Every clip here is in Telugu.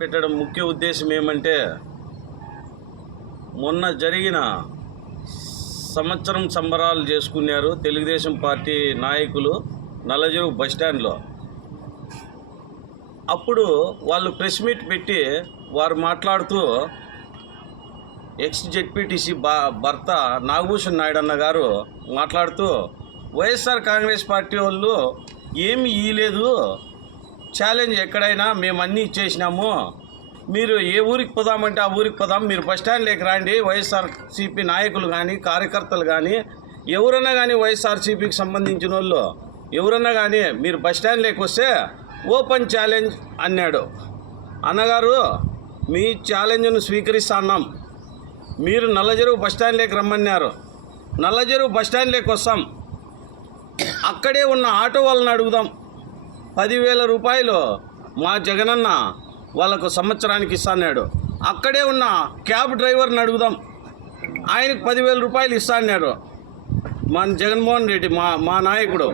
పెట్టడం ముఖ్య ఉద్దేశం ఏమంటే మొన్న జరిగిన సంవత్సరం సంబరాలు చేసుకున్నారు తెలుగుదేశం పార్టీ నాయకులు నల్లజరువు బస్టాండ్లో అప్పుడు వాళ్ళు ప్రెస్ మీట్ పెట్టి వారు మాట్లాడుతూ ఎక్స్ జెడ్పీటీసీ బా భర్త నాగభూషణ్ నాయుడు అన్న గారు మాట్లాడుతూ వైఎస్ఆర్ కాంగ్రెస్ పార్టీ వాళ్ళు ఏమి ఇయ్యలేదు ఛాలెంజ్ ఎక్కడైనా మేము అన్నీ ఇచ్చేసినాము మీరు ఏ ఊరికి పోదామంటే ఆ ఊరికి పోదాం. మీరు బస్ స్టాండ్లోకి రండి. వైఎస్ఆర్సీపీ నాయకులు కానీ కార్యకర్తలు కానీ ఎవరన్నా కానీ వైఎస్ఆర్సీపీకి సంబంధించిన వాళ్ళు ఎవరన్నా కానీ మీరు బస్ స్టాండ్లోకి వస్తే ఓపెన్ ఛాలెంజ్ అన్నాడు. అన్నగారు మీ ఛాలెంజ్ను స్వీకరిస్తున్నాం మీరు నల్లజెరువు బస్ స్టాండ్లోకి రమ్మన్నారు. నల్లజెరువు బస్ స్టాండ్లోకి వస్తాం. అక్కడే ఉన్న ఆటో వాళ్ళని అడుగుదాం. పదివేల రూపాయలు మా జగనన్న వాళ్ళకు సంవత్సరానికి ఇస్తాన్నాడు. అక్కడే ఉన్న క్యాబ్ డ్రైవర్ని అడుగుదాం. ఆయనకు పదివేల రూపాయలు ఇస్తాన్నాడు. మన జగన్మోహన్ రెడ్డి మా మా నాయకుడు.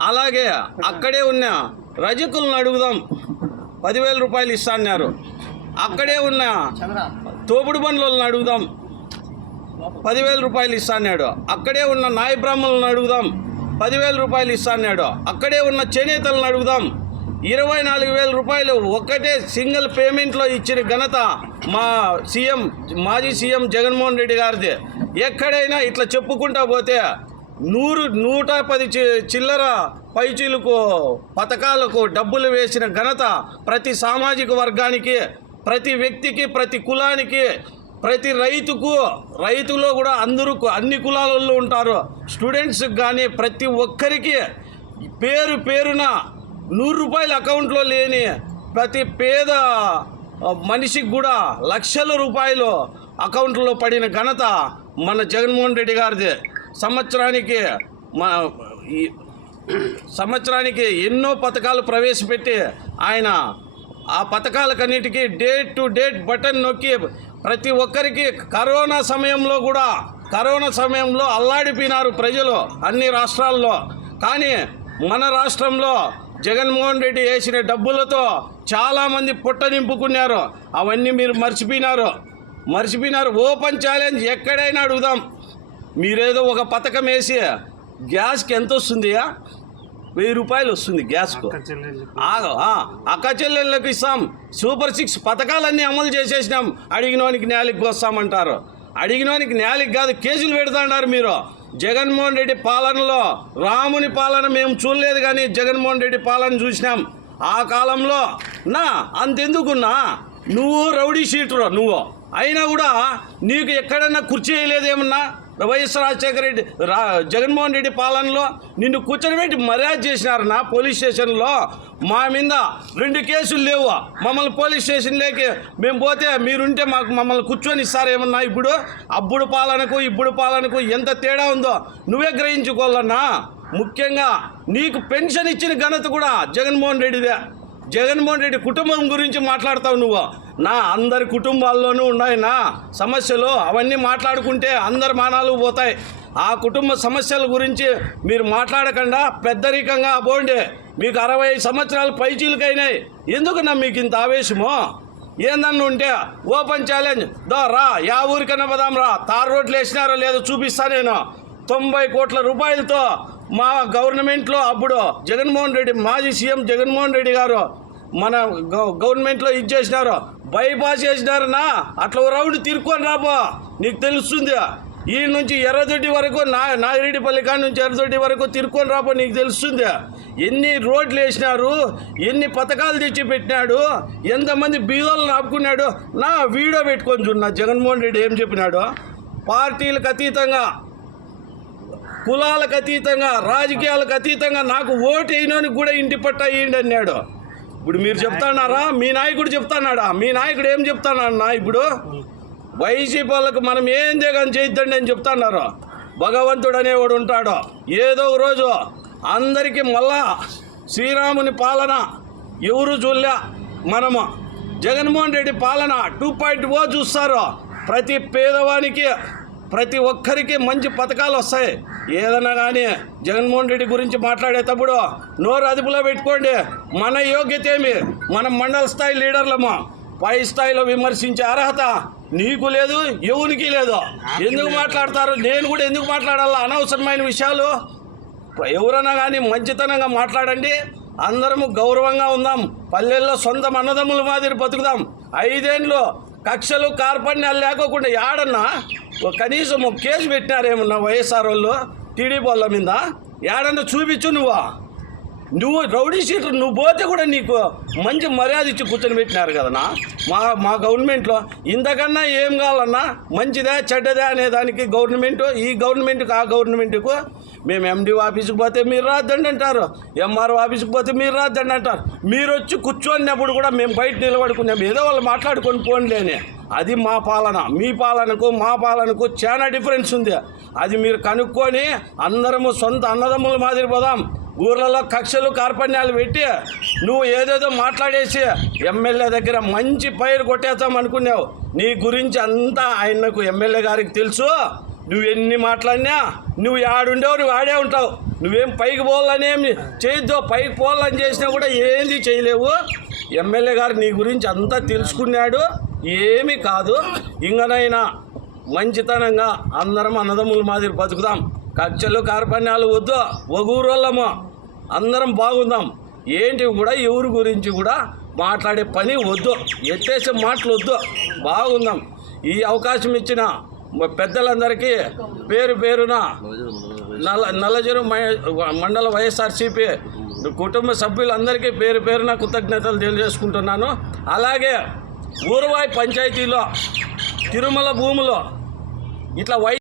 అలాగే అక్కడే ఉన్న రజకులను అడుగుదాం. పదివేల రూపాయలు ఇస్తాన్నారు. అక్కడే ఉన్న తోపుడు బండ్లను అడుగుదాం. పదివేల రూపాయలు ఇస్తాన్నాడు. అక్కడే ఉన్న నాయ బ్రాహ్మణులను అడుగుదాం. పదివేల రూపాయలు ఇస్తాన్నాడు. అక్కడే ఉన్న చేనేతలను అడుగుదాం. ఇరవై నాలుగు వేల రూపాయలు ఒక్కటే సింగిల్ పేమెంట్లో ఇచ్చిన ఘనత మా సీఎం మాజీ సీఎం జగన్మోహన్ రెడ్డి గారిది. ఎక్కడైనా ఇట్లా చెప్పుకుంటా పోతే నూరు నూట పది చి- చిల్లర పైచీలకు పథకాలకు డబ్బులు వేసిన ఘనత ప్రతి సామాజిక వర్గానికి ప్రతి వ్యక్తికి ప్రతి కులానికి ప్రతి రైతుకు రైతులో కూడా అందరూ అన్ని కులాలలో ఉంటారు. స్టూడెంట్స్కి కానీ ప్రతి ఒక్కరికి పేరు పేరున నూరు రూపాయల అకౌంట్లో లేని ప్రతి పేద మనిషికి కూడా లక్షల రూపాయలు అకౌంట్లో పడిన ఘనత మన జగన్మోహన్ రెడ్డి గారిది. సంవత్సరానికి మన సంవత్సరానికి ఎన్నో పథకాలు ప్రవేశపెట్టి ఆయన ఆ పథకాలకన్నిటికీ డేట్ టు డేట్ బటన్ నొక్కి ప్రతి ఒక్కరికి కరోనా సమయంలో కూడా కరోనా సమయంలో అల్లాడిపోయినారు ప్రజలు అన్ని రాష్ట్రాల్లో. కానీ మన రాష్ట్రంలో జగన్మోహన్ రెడ్డి వేసిన డబ్బులతో చాలామంది పుట్ట నింపుకున్నారు. అవన్నీ మీరు మర్చిపోయినారు. మర్చిపోయినారు. ఓపెన్ ఛాలెంజ్ ఎక్కడైనా అడుగుదాం. మీరేదో ఒక పథకం వేసి గ్యాస్కి ఎంత వస్తుందియా? వెయ్యి రూపాయలు వస్తుంది గ్యాస్కు. అక్క చెల్లెళ్ళకి ఇస్తాం. సూపర్ సిక్స్ పథకాలన్నీ అమలు చేసేసినాం. అడిగినోనికి నేలకి వస్తామంటారు అడిగినోనికి నేలకి కాదు కేసులు పెడతాండారు మీరు. జగన్మోహన్ రెడ్డి పాలనలో రాముని పాలన మేము చూడలేదు కానీ జగన్మోహన్ రెడ్డి పాలన చూసినాం. ఆ కాలంలో నా అంతెందుకున్నా? నువ్వు రౌడీ షీటరు నువ్వు. అయినా కూడా నీకు ఎక్కడన్నా కుర్చీ వేయలేదేమన్నా? వైఎస్ రాజశేఖర రెడ్డి రా జగన్మోహన్ రెడ్డి పాలనలో నిన్ను కూర్చొని మర్యాద చేసినారన్న పోలీస్ స్టేషన్లో. మా మీద రెండు కేసులు లేవు. మమ్మల్ని పోలీస్ స్టేషన్లోకి మేము పోతే మీరుంటే మాకు మమ్మల్ని కూర్చొని ఇస్తారేమన్నా ఇప్పుడు? అప్పుడు పాలనకు ఇప్పుడు పాలనకు ఎంత తేడా ఉందో నువ్వే గ్రహించుకోవాలన్నా. ముఖ్యంగా నీకు పెన్షన్ ఇచ్చిన ఘనత కూడా జగన్మోహన్ రెడ్డిదే. జగన్మోహన్ రెడ్డి కుటుంబం గురించి మాట్లాడతావు నువ్వు. నా అందరి కుటుంబాల్లోనూ ఉన్నాయి నా సమస్యలు. అవన్నీ మాట్లాడుకుంటే అందరి మానాలు పోతాయి. ఆ కుటుంబ సమస్యల గురించి మీరు మాట్లాడకుండా పెద్దరికంగా పోండి. మీకు అరవై సంవత్సరాలు పైచీలకైనాయి ఎందుకన్నా మీకు ఇంత ఆవేశము? ఏందన్ను ఉంటే ఓపెన్ ఛాలెంజ్. దో రా యా ఊరికన్నా పదాం రా. తారు రోడ్లు వేసినారో లేదో చూపిస్తా నేను. తొంభై కోట్ల రూపాయలతో మా గవర్నమెంట్లో అప్పుడు జగన్మోహన్ రెడ్డి మాజీ సీఎం జగన్మోహన్ రెడ్డి గారు మన గవ- గవర్నమెంట్లో ఇచ్చేసినారు బైపాస్ చేసినారనా అట్లా రౌండ్ తిరుక్కొని రాబో నీకు తెలుస్తుంది. ఈ నుంచి ఎర్రదొడ్డి వరకు నా నాగిరెడ్డిపల్లి కాడ నుంచి ఎర్రదొడ్డి వరకు తిరుక్కొని రాబో నీకు తెలుస్తుంది. ఎన్ని రోడ్లు వేసినారు ఎన్ని పథకాలు తెచ్చి పెట్టినాడు ఎంతమంది బీదోళ్ళని ఆపుకున్నాడు. నా వీడియో పెట్టుకొని చూడ నా జగన్మోహన్ రెడ్డి ఏం చెప్పినాడు. పార్టీలకు అతీతంగా కులాలకు అతీతంగా రాజకీయాలకు అతీతంగా నాకు ఓటు వేయడానికి కూడా ఇంటి పట్ట వేయండి అన్నాడు. ఇప్పుడు మీరు చెప్తున్నారా? మీ నాయకుడు చెప్తానాడా మీ నాయకుడు ఏం చెప్తానన్నా ఇప్పుడు? వైసీపీ వాళ్ళకు మనం ఏం జగన్ చేయొద్దండి అని చెప్తున్నారు. భగవంతుడు అనేవాడు ఉంటాడు. ఏదో ఒక రోజు అందరికీ మళ్ళా శ్రీరాముని పాలన ఎవరు చూడలే. మనము జగన్మోహన్ రెడ్డి పాలన టూ పాయింట్ ఓ చూస్తారు. ప్రతి పేదవానికి ప్రతి ఒక్కరికి మంచి పథకాలు వస్తాయి. ఏదన్నా కానీ జగన్మోహన్ రెడ్డి గురించి మాట్లాడేటప్పుడు నోరు అదుపులో పెట్టుకోండి. మన యోగ్యత ఏమి? మనం మండల స్థాయి లీడర్లము? పై స్థాయిలో విమర్శించే అర్హత నీకు లేదు ఎవరికి లేదు. ఎందుకు మాట్లాడతారు? నేను కూడా ఎందుకు మాట్లాడాలా? అనవసరమైన విషయాలు. ఎవరైనా కానీ మంచితనంగా మాట్లాడండి. అందరము గౌరవంగా ఉందాం. పల్లెల్లో సొంత అన్నదమ్ముల మాదిరి బతుకుదాం. ఐదేండ్లు కక్షలు కార్పణ్యాలు లేకోకుండా యాడన్నా కనీసం ఒక కేసు పెట్టినారేమన్నా వైఎస్ఆర్ వాళ్ళు టీడీపీ వాళ్ళ మీద? యాడన్నా చూపించు నువ్వు. నువ్వు రౌడీ షీటర్ నువ్వు పోతే కూడా నీకు మంచి మర్యాద ఇచ్చి కూర్చొని పెట్టినారు కదనా? మా మా గవర్నమెంట్లో ఇంతకన్నా ఏం కావాలన్నా మంచిదే చెడ్డదే అనే దానికి గవర్నమెంట్ ఈ గవర్నమెంట్కి ఆ గవర్నమెంట్కు మేము ఎండి ఆఫీస్కి పోతే మీరు రాద్దండి అంటారు. ఎంఆర్ఓ ఆఫీస్కి పోతే మీరు రాద్దండి అంటారు. మీరు వచ్చి కూర్చోన్నప్పుడు కూడా మేము బయట నిలబడుకున్నాం. ఏదో వాళ్ళు మాట్లాడుకొని పోండిలేని అది మా పాలన. మీ పాలనకు మా పాలనకు చాలా డిఫరెన్స్ ఉంది. అది మీరు కనుక్కొని అందరము సొంత అన్నదమ్ముల మాదిరి పోదాం. ఊర్లలో కక్షలు కార్పణ్యాలు పెట్టి నువ్వు ఏదేదో మాట్లాడేసి ఎమ్మెల్యే దగ్గర మంచి పైరు కొట్టేద్దాం అనుకున్నావు. నీ గురించి అంతా ఆయనకు ఎమ్మెల్యే గారికి తెలుసు. నువ్వు ఎన్ని మాట్లాడినా నువ్వు ఆడుండేవు నువ్వు ఆడే ఉంటావు. నువ్వేం పైకి పోవాలని ఏం చేయొద్దు. పైకి పోవాలని చేసినా కూడా ఏంది చేయలేవు. ఎమ్మెల్యే గారు నీ గురించి అంతా తెలుసుకున్నాడు. ఏమీ కాదు. ఇంకనైనా మంచితనంగా అందరం అన్నదమ్ముల మాదిరి బతుకుదాం. కక్షలు కార్పణ్యాలు వద్దు ఒగూరోళ్ళము అందరం బాగుందాం. ఏంటి కూడా ఎవరి గురించి కూడా మాట్లాడే పని వద్దు. ఎత్తేసే మాటలు వద్దు. బాగుందాం. ఈ అవకాశం ఇచ్చిన పెద్దలందరికీ పేరు పేరున నల్ల నల్లజరు మండల వైఎస్ఆర్సీపీ కుటుంబ సభ్యులందరికీ పేరు పేరున కృతజ్ఞతలు తెలియజేసుకుంటున్నాను. అలాగే ఊరువాయి పంచాయతీలో తిరుమల భూములో ఇట్లా వై